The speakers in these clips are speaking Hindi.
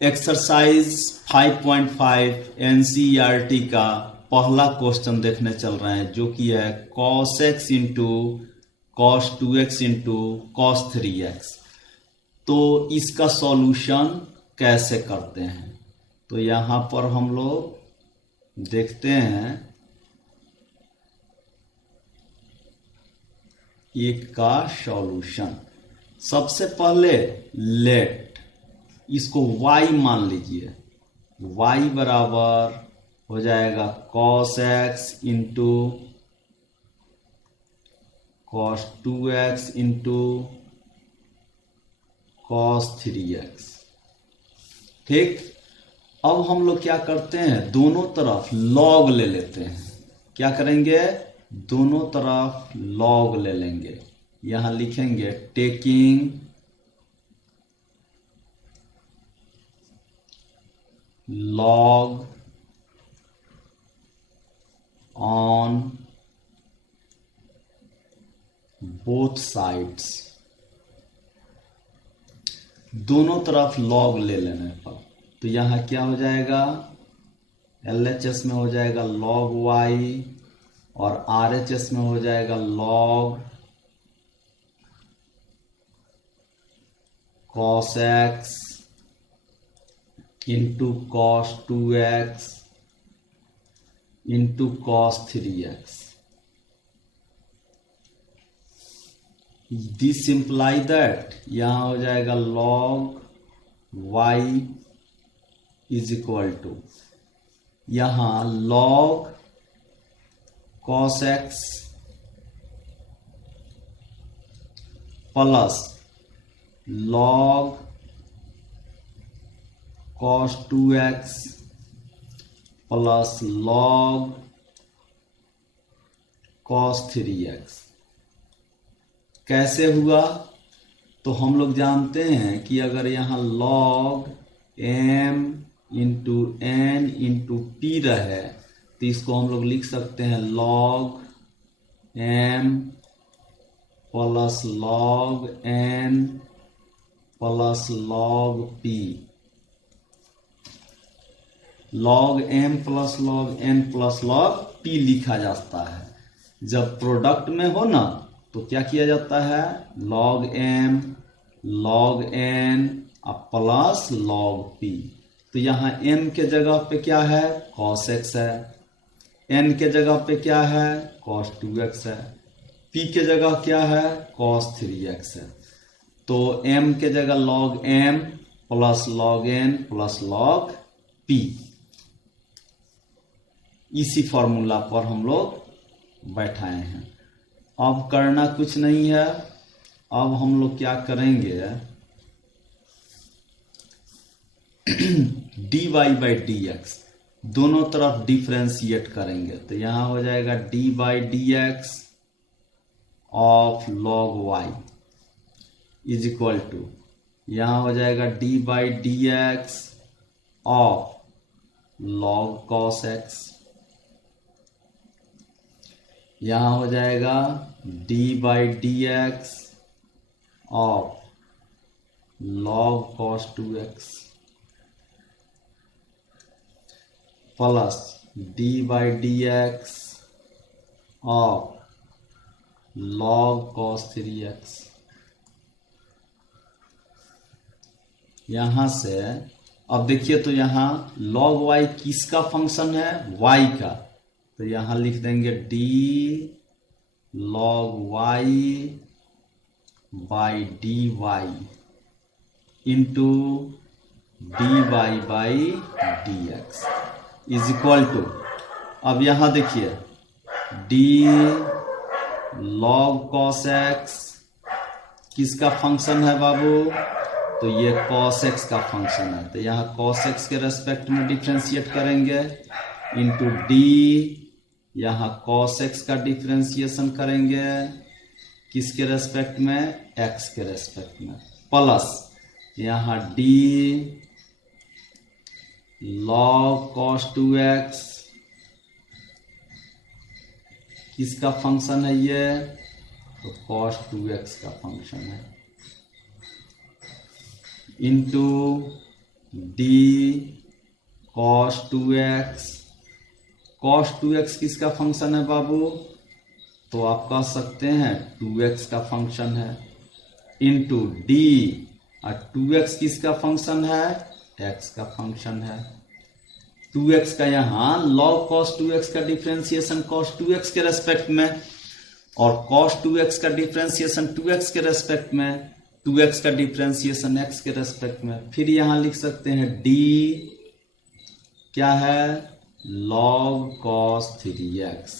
एक्सरसाइज 5.5 एनसीईआरटी का पहला क्वेश्चन देखने चल रहे हैं, जो कि है cos x into cos 2x into cos 3x। तो इसका सॉल्यूशन कैसे करते हैं, तो यहाँ पर हम लोग देखते हैं एक का सॉल्यूशन। सबसे पहले लेट इसको y मान लीजिए, y बराबर हो जाएगा cos x into cos 2x into cos 3x। ठीक, अब हम लोग क्या करते हैं, दोनों तरफ log ले लेते हैं। क्या करेंगे, दोनों तरफ log ले लेंगे। यहां लिखेंगे taking log on both sides। दोनों तरफ log ले लेने पर तो यहां क्या हो जाएगा, LHS में हो जाएगा log y और RHS में हो जाएगा log cos x into cos 2x into cos 3x। This imply that यहां हो जाएगा log y is equal to यहां log cos x plus log cos 2x plus log cos 3x। कैसे हुआ, तो हम लोग जानते हैं कि अगर यहाँ log m into n into p रहे तो इसको हम लोग लिख सकते हैं log m plus log n plus log p। log m plus log n plus log p लिखा जाता है। जब प्रोडक्ट में हो ना तो क्या किया जाता है, log m log n plus log p। तो यहाँ m के जगह पे क्या है, cos x है, n के जगह पे क्या है, cos 2x है, p के जगह क्या है, cos 3x है। तो m के जगह log m plus log n plus log p। इसी फॉर्मूला पर हम लोग बैठाए हैं। अब करना कुछ नहीं है, अब हम लोग क्या करेंगे, dy बाई डी एक्स दोनों तरफ डिफ्रेंशिएट करेंगे। तो यहां हो जाएगा dy by d x of log y is equal to यहां हो जाएगा dy by d x of log cos x। यहां हो जाएगा dy by d x of log cos 2x plus dy by d x of log cos 3x। यहां से अब देखिए, तो यहां log y किसका फंक्शन है, y का। तो यहां लिख देंगे d log y by d y into d y by d x is equal to, अब यहां देखिए d log cos x किसका फंक्शन है बाबू, तो ये cos x का फंक्शन है। तो यहाँ cos x के रेस्पेक्ट में डिफ्रेंशिएट करेंगे इंटू d, यहाँ cos x का डिफ्रेंशिएशन करेंगे किसके रेस्पेक्ट में, x के रेस्पेक्ट में, प्लस यहाँ d log cos 2x किसका फंक्शन है ये, तो cos 2x का फंक्शन है, into D cos 2x। Cos 2x किसका फंक्शन है बाबू? तो आप कह सकते हैं 2x का फंक्शन है, इंटू डी, और 2x किसका फंक्शन है? x का फंक्शन है। 2x का यहाँ log cos 2x का डिफ्रेंसिएशन cos 2x के रेस्पेक्ट में, और cos 2x का डिफ्रेंसिएशन 2x के रेस्पेक्ट में, 2x का डिफ्रेंसिएशन x के रेस्पेक्ट में। फिर यहाँ लिख सकते हैं d क्या है? log cos 3x।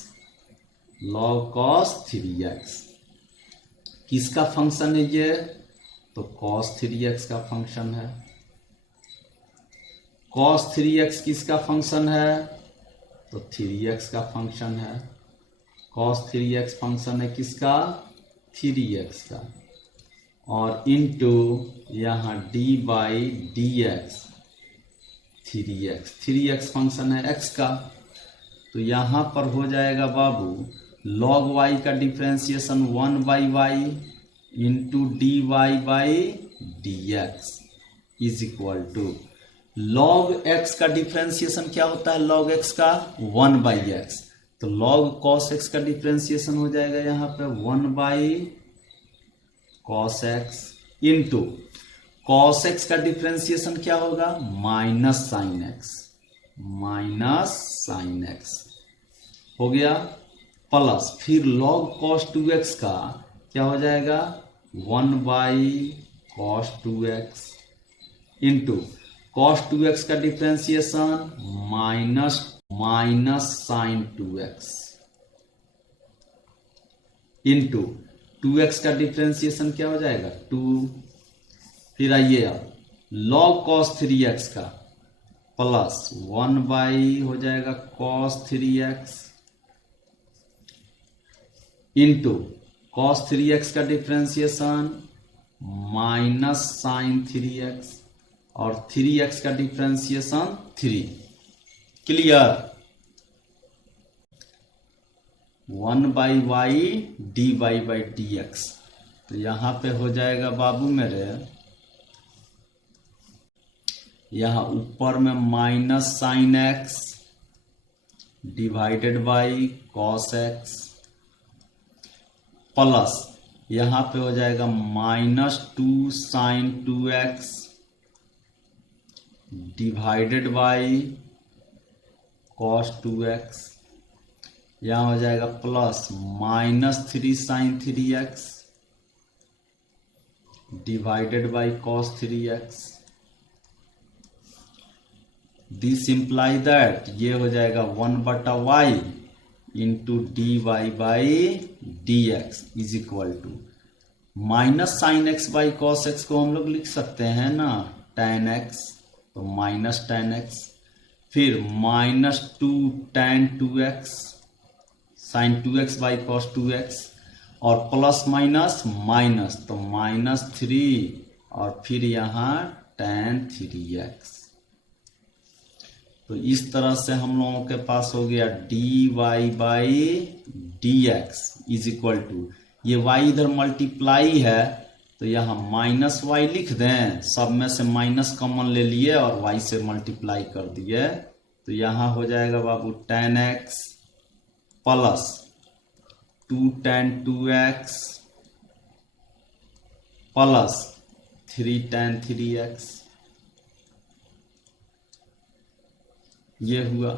log cos 3x किसका फंक्शन है ये? तो cos 3x का फंक्शन है। cos 3x किसका फंक्शन है? तो 3x का फंक्शन है। cos 3x फंक्शन है किसका? 3x का। और इनटू यहाँ d by d x, 3x function है x का। तो यहाँ पर हो जाएगा बाबू log y का differentiation 1 by y into d y by d x is equal to log x का डिफ्रेंसिएशन क्या होता है? log x का 1 बाई एक्स। तो log cos x का डिफ्रेंसिएशन हो जाएगा यहाँ पे 1 by cos x into cos x का डिफ्रेंसिएशन क्या होगा? Minus sign x, minus sign x हो गया, प्लस फिर log cos 2x का क्या हो जाएगा? 1 by cos 2x into cos 2x का differentiation minus sign 2x into 2x का डिफ्रेंसिएशन क्या हो जाएगा? 2। फिर आइए अब log cos 3x का प्लस 1 बाई हो जाएगा cos 3x into cos 3x का डिफ्रेंसिएशन माइनस साइन 3x और 3x का differentiation 3। Clear? 1 by y d y by d x. तो यहां पे हो जाएगा बाबू मेरे, यहां ऊपर में minus sine x divided by cos x plus यहां पे हो जाएगा -2 sign 2x divided by cos 2x। यहां हो जाएगा plus -3 sine 3x divided by cos 3x। This imply that ये हो जाएगा 1/y into d y by d x is equal to minus sine x by cos x को हम लोग लिख सकते हैं ना tan x, तो माइनस tan x, फिर -2 tan 2x sign 2x by cos 2x और प्लस माइनस माइनस तो -3 और फिर यहाँ tan 3x। तो इस तरह से हम लोगों के पास हो गया d y by d x is equal to, ये y इधर मल्टीप्लाई है तो यहाँ -y लिख दें, सब में से माइनस कॉमन ले लिए और y से मल्टीप्लाई कर दिए, तो यहाँ हो जाएगा बाबू tan x plus 2 tan 2x plus 3 tan 3x। ये हुआ।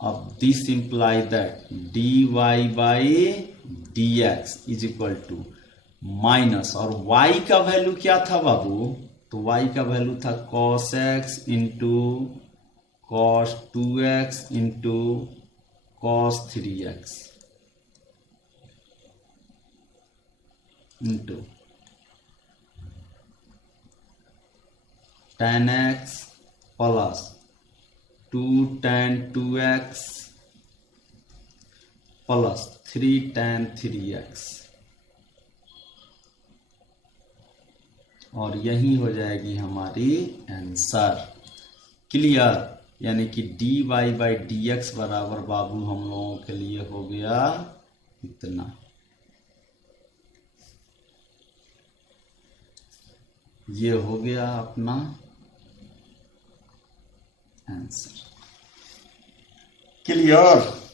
अब this imply that d y by d x is equal to minus, और y का वैल्यू क्या था बाबू? तो y का वैल्यू था cos x into cos 2x into cos 3x into tan x plus 2 tan 2x plus 3 tan 3x, और यही हो जाएगी हमारी आंसर। क्लियर? यानी कि d y by d x बराबर बाबू हम लोगों के लिए हो गया इतना। ये हो गया अपना आंसर। क्लियर।